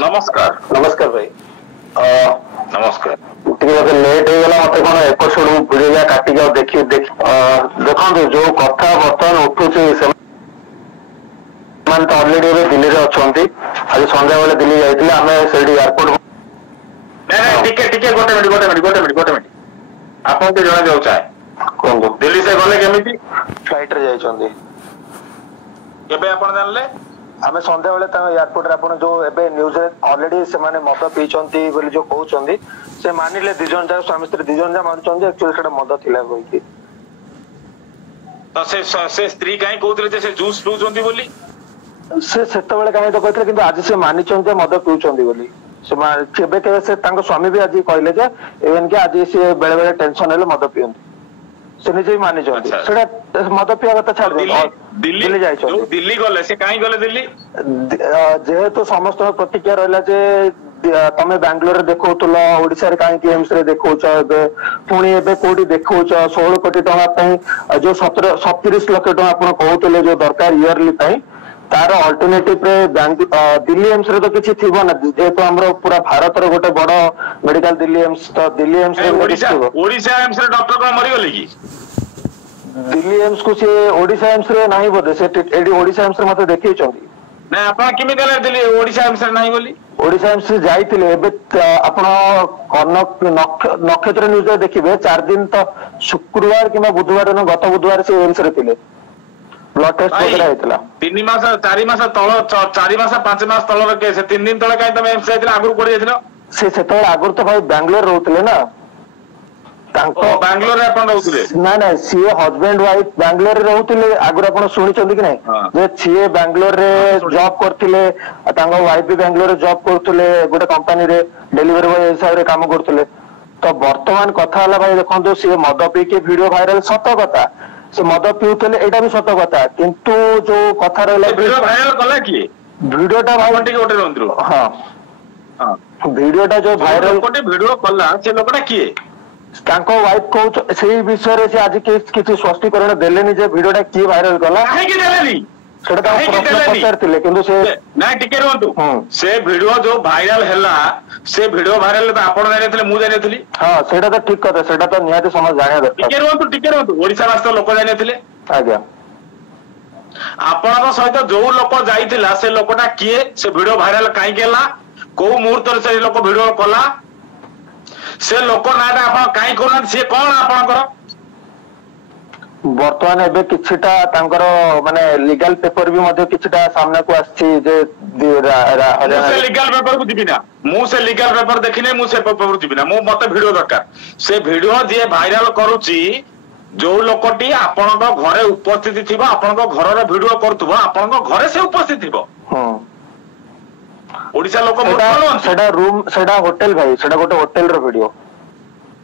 नमस्कार नमस्कार भाई नमस्कार लेट हो गला मत कौन एपिसोड भिडियो काटिक देखी देखो जो कथा बर्तमान उठुचे अलरेडी दिल्ली में अच्छा आज संध्या बेले दिल्ली जाइए आम से एयरपोर्ट गोटे मिनट आपन के जणा जाउ चाहे कहूँ दिल्ली से गले केमिति फ्लाइट रे जाइछन्ती केबे आपन जानले आमे संध्या बेले एयरपोर्ट रे आपन जो एबे न्यूज रे ऑलरेडी से माने मद पीचंती बोली जो कहउचंती से मानिले दिजन जा स्वामी स्त्री दिजन जा मानचंती एक्चुअली सेटा मद थिला होई तो से स्त्री काई कहउतले से जूस पिउचंती बोली से सेतबेले काई तो कहतले किंतु आज से मानिचंती मद पिउचंती बोली केबे केबे से तांको स्वामी भी आज कहले जे इवन के आज से बेले बेले टेंशन हेले मद पियंती से निजे ही मानि चंती सेटा मद पिया कथा छाड़ दे दिल्ली जाय छो दिल्ली गले से काई गले दिल्ली जेहेतु समस्त प्रतिक्रिया रहला जे तमे बेंगलोर देखौतल ओडिसा रे काई के एम्स रे देखौछ एबे पुणी एबे कोडी देखौछ 16 कोटी टका पई जो 37 लाख टका आपण कहउतले जो दरकार इयरली पई तार अल्टरनेटिव रे दिल्ली एम्स रे तो किछि थिबो ना जेहेतु हमरो पूरा भारत रे गोटे बड़ मेडिकल दिल्ली एम्स तो दिल्ली एम्स रे ओडिसा एम्स रे डॉक्टर को मरि गले की दिल्ली एम्स को से ओडिसा एम्स रे नाही बोदे से एडी ओडिसा एम्स रे मते देखै चंदी ना आपण किमे गले दिल्ली ओडिसा एम्स रे नाही बोली ओडिसा एम्स रे जाइतिले एबे आपण कनक नक्षत्र न्यूज देखिबे 4 दिन तो शुक्रवार किबा बुधवार न गत बुधवार से एम्स रे थिले ब्लड टेस्ट वगैरह हेतला 3 मास 4 मास तळ 4 मास 5 मास तळ रे के से 3 दिन तळ काई तमे एम्स जाइतिला आगुर कोडी जाइतिलो से सेतळ आगुर तो भाई बेंगलोर रहउतले ना तांको बेंगलोर रे आपण रहउतले ना ना सीए हस्बैंड वाइफ बेंगलोर रे रहउतले आगुर आपण सुनि चंदी कि नै जे सीए बेंगलोर रे जॉब करथिले तांको वाइफ भी बेंगलोर रे जॉब करथले गोटे कंपनी रे डिलीवरी बॉय हिसाब रे काम करथले तो वर्तमान कथा हला भाई देखंतो सीए मद पी के वीडियो वायरल सत कथा से मद पिउतले एटा भी सत कथा किंतु जो कथा रहला वीडियो वायरल कला की वीडियोटा भाई टिके ओटे रंद्रो हां हां वीडियोटा जो वायरल कोटे वीडियो कला से लोकटा किए तांको वाइफ को सही विषय रे से आज किछि स्पष्टीकरण देलेनी जे वीडियोटा की वायरल कला काहे की देलेनी सेटा तो प्रश्न पचारतिले किंतु से ना टिके रहंतु से वीडियो जो वायरल हैला से वीडियो वायरल तो आपण जानिथिले मु जानिथिली हां सेटा तो ठीक कथा सेटा तो निहाती समझ जाने दरकार टिके रहंतु ओडिसा राष्ट्र लोक जानिथिले आज्ञा आपन सहित जो लोक जाइतिला से लोकटा किए से वीडियो वायरल काई केला को मुहूर्त रे से लोक वीडियो कला से लोक नाटा आपण काई कोना से कोन आपनकर वर्तमान एबे किछटा तांकर माने लीगल पेपर भी मध्ये किछटा सामने को आछि जे से लीगल पेपर को दिबिना मु से लीगल पेपर देखिने मु से पेपर दिबिना मु मते वीडियो दरकार से वीडियो जे वायरल करूची जो लोकटी आपनक घरे उपस्थित थिबो आपनक घर रे वीडियो करथबो आपनक घरे से उपस्थित थिबो ओडिसा लोक सेटा रूम सेटा होटल भाई सेटा गोटे होटल रो वीडियो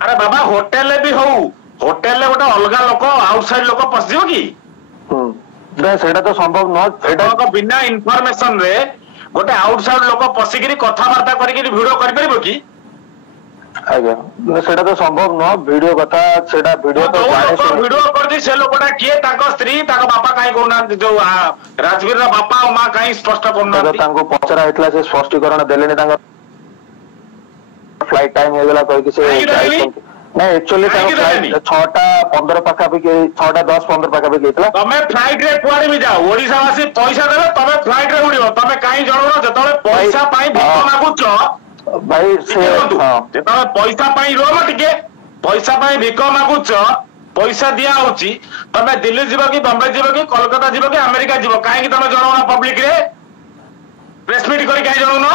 अरे बाबा होटल ले भी हो होटल ले गोटे अलगा लोक आउटसाइड लोक पसियो की ना सेटा तो संभव न एटा को बिना इंफॉर्मेशन रे गोटे आउटसाइड लोक पसिगिरी कथा वार्ता करिके वीडियो करि परबो की आज्ञा सेटा तो संभव न वीडियो कथा सेटा वीडियो तो जाने वीडियो करदी से लोकटा किए ताको स्त्री ताको बापा काई कोना जो राजवीर रा बापा और मां काई स्पष्ट कोना ताको पचरा हेतला से स्पष्टीकरण देलेनी ताको फ्लाइट टाइम हे गेला कहि से नहीं एक्चुअली फ्लाइट 6:15 पाखा भी 6:10-15 पाखा भी गेतला तमे फ्लाइट रे कुआरे भी जाओ ओडिसा वासी पैसा देबे तमे फ्लाइट रे उड़ियो तमे काई जणो जतले पैसा पाई भिक मागुचो भाई से जेतले पैसा पाई रोम टिके पैसा पाई भिक मागुच पैसा दिया होची तमे दिल्ली जीवो की बॉम्बे जीवो की कोलकाता जीवो की अमेरिका जीवो काहे की तमे जणो ना पब्लिक रे प्रेस मीट करी काहे जणो ना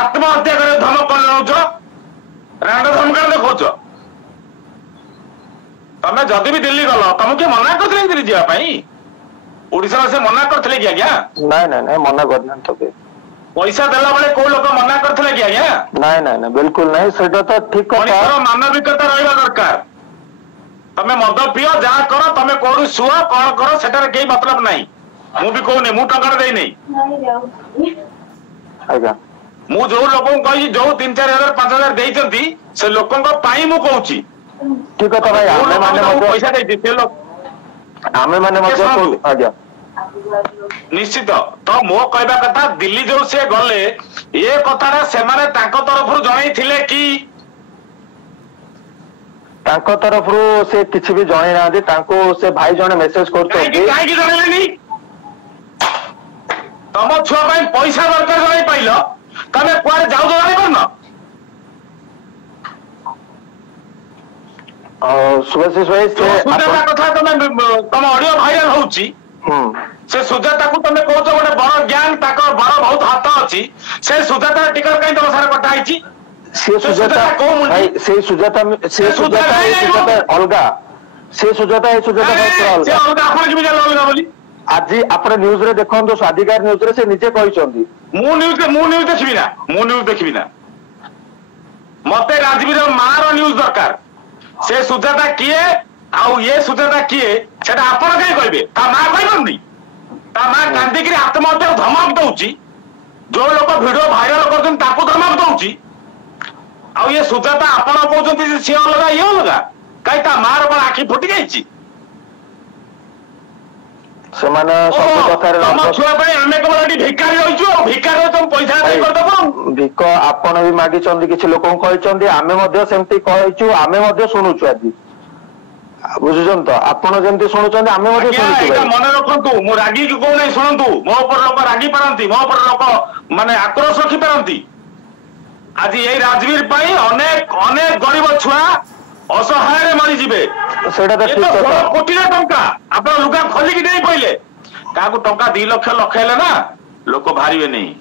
आत्महत्या करे धमक कर लउचो रांडो धमक देखौचो तमे जदी भी दिल्ली गलो तमे के मना करथले दिल्ली जिया पाई ओडिसा से मना करथले कि आज्ञा नहीं मना करना तो पैसा देला बेले को लोक मना करथले कि आज्ञा नहीं बिल्कुल नहीं सेटा तो ठीक कथा मानविकता रहबा दरकार तमे मद पियो जा करो तमे कोडू सुआ कोन करो सेटार केई मतलब नाही मु भी कोने मु टंका देई नहीं आज्ञा मु जो लोक कहि जो 3-4 हजार 5 हजार देइचंती से लोकन को पाई मु कहूची ठीक कथा भाई आमे माने पैसा देइ से लोक आमे माने मत आज्ञा निश्चित तो मो कहवा कथा दिल्ली जो से गले ये कथा सेमाने तांको तरफ जणै थिले कि तांको तरफ से किसी भी जणे ना दे तांको से भाई जणे मेसेज करतो काहे कि जणैलेनी तम छुआ ପାଇଁ पैसा दरकार जणै पाइलो तमे कुआरे जाउ जणै परन सुभाषिष भाई से सुजाता कथा तम ऑडियो वायरल होउची से सुजाता को तमे कहू छ गोटे बड़ ज्ञान ताकर बड़ बहुत हाथ अछि से सुजाता टिकट कहीं तम सारे कथा आइची से सुजाता भाई से सुजाता अलगा से सुजाता ए सुजाता भाई से अलगा आपण कि बिजा लगला बोली आज आपण न्यूज रे देखन तो स्वाधिकार न्यूज रे से नीचे कहि चंदी मु न्यूज देखबी ना मते राजवीर मार न्यूज दरकार से सुजाता किए आउ ये सुजाता किए सेटा आपण कहीं कहबे ता मां कहबनी ता मां कांदी कि आत्महत्या धमक दउची जो लोक वीडियो वायरल करछन ताको धमक दउची आउ ये सुजाता आपण कहउछन से अलगा ये अलगा काई ता मार पर आखी फुटी जाईची सेमाने सब कथा रे हम छुआ पय हमें केवल एटी भिकारी होइछु भिकारी तुम पैसा दे कर दबो भिक आपण भी मागी चंदी किछि लोकन कहचंदी आमे मध्ये सेमती कहैछु आमे मध्ये सुनुछु आदि बुझुछन तो आपण जेमती सुनुछन आमे मध्ये सुनुछु एटा मन रखंतु मो रागी को नै सुनंतु मो ऊपर लोक रागी पारंती मो ऊपर लोक माने आक्रोश रखि पारंती आज ए राजवीर पई अनेक अनेक गरीब छुआ असहाय रे मरि जिवे सेटा तो ठीक कथा कोटी टंका आपण लुगा खोली कि नहीं पहिले काको टंका 2 लाख लखेले ना लोक भारिबे नहीं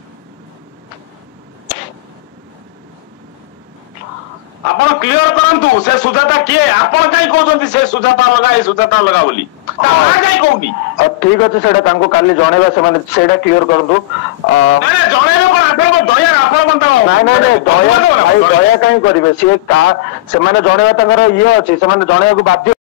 आपण क्लियर करंतु से सुजाता किए आपण काई कहउछंती से सुजाता लगा ए सुजाता लगा बोली ता काई कहउनी ठीक अछि सेटा तांको काली जणेबा से माने सेटा क्लियर करंतु नै जणेबा कोन आपण दया आपण कोन नै दया भाई दया काई करिवे से का से माने जणेबा तांगर ये अछि से माने जणेबा को बाध्य